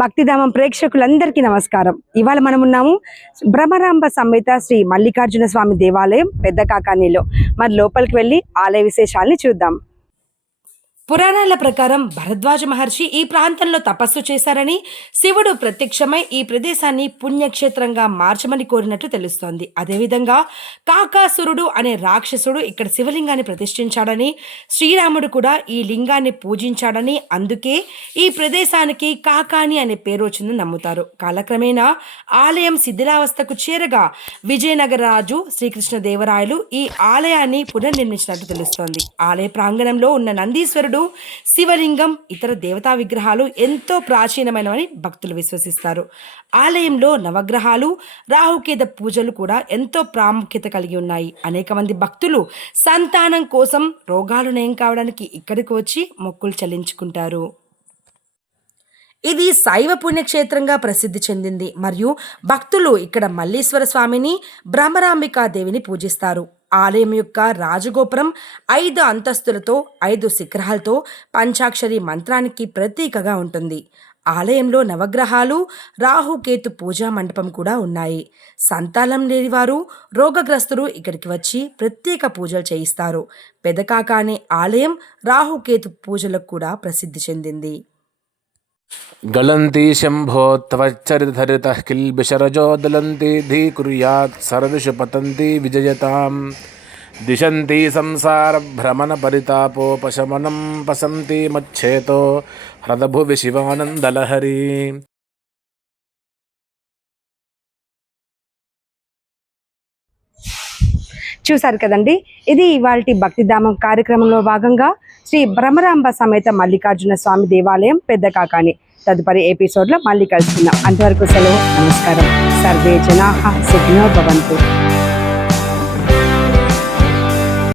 భక్తిధామం ప్రేక్షకులందరికీ నమస్కారం. ఇవాళ మనం ఉన్నాము భ్రమరాంబ సమేత శ్రీ మల్లికార్జున స్వామి దేవాలయం పెద్ద కాకానీలో. మరి లోపలికి వెళ్ళి ఆలయ విశేషాలని చూద్దాం. పురాణాల ప్రకారం భరద్వాజ మహర్షి ఈ ప్రాంతంలో తపస్సు చేశారని, శివుడు ప్రత్యక్షమై ఈ ప్రదేశాన్ని పుణ్యక్షేత్రంగా మార్చమని కోరినట్లు తెలుస్తోంది. అదేవిధంగా కాకాసురుడు అనే రాక్షసుడు ఇక్కడ శివలింగాన్ని ప్రతిష్ఠించాడని, శ్రీరాముడు కూడా ఈ లింగాన్ని పూజించాడని, అందుకే ఈ ప్రదేశానికి కాకాని అనే పేరు వచ్చిందని నమ్ముతారు. కాలక్రమేణా ఆలయం శిథిలావస్థకు చేరగా విజయనగర రాజు శ్రీకృష్ణదేవరాయలు ఈ ఆలయాన్ని పునర్నిర్మించినట్లు తెలుస్తోంది. ఆలయ ప్రాంగణంలో ఉన్న నందీశ్వరుడు, శివలింగం, ఇతర దేవతా విగ్రహాలు ఎంతో ప్రాచీనమైనవని భక్తులు విశ్వసిస్తారు. ఆలయంలో నవగ్రహాలు, రాహుకేత పూజలు కూడా ఎంతో ప్రాముఖ్యత కలిగి ఉన్నాయి. అనేక మంది భక్తులు సంతానం కోసం, రోగాలు నయం కావడానికి ఇక్కడికి వచ్చి మొక్కులు చెల్లించుకుంటారు. ఇది శైవ పుణ్యక్షేత్రంగా ప్రసిద్ధి చెందింది మరియు భక్తులు ఇక్కడ మల్లీశ్వర స్వామిని, భ్రమరాంబికాదేవిని పూజిస్తారు. ఆలయం యొక్క రాజగోపురం 5 అంతస్తులతో 5 శిఖరాలతో పంచాక్షరి మంత్రానికి ప్రతీకగా ఉంటుంది. ఆలయంలో నవగ్రహాలు, రాహుకేతు పూజా మండపం కూడా ఉన్నాయి. సంతానం లేని వారు, రోగగ్రస్తులు ఇక్కడికి వచ్చి ప్రత్యేక పూజలు చేయిస్తారు. పెదకాకానే ఆలయం రాహుకేతు పూజలకు కూడా ప్రసిద్ధి చెందింది. గళంతి శంభో త్వచ్చరితరితః కిల్బిషరజో దలంతి ధీకుర్యాత్ సరదిషు పతంతి విజయతాం దిశంతి సంసార భ్రమణ పరితాపోపశమనం పసంతి మచ్చేతో హ్రదభువి శివానందలహరి. చూశారు కదండి, ఇది ఇవాల్టి భక్తిధామం కార్యక్రమంలో భాగంగా శ్రీ భ్రమరాంబ సమేత మల్లికార్జున స్వామి దేవాలయం పెద్ద కాకాని. తదుపరి ఎపిసోడ్లో మళ్ళీ కలుసుకుందాం. అంతవరకు సెలవు. నమస్కారం. సర్వే జనాః సుఖినో భవంతు.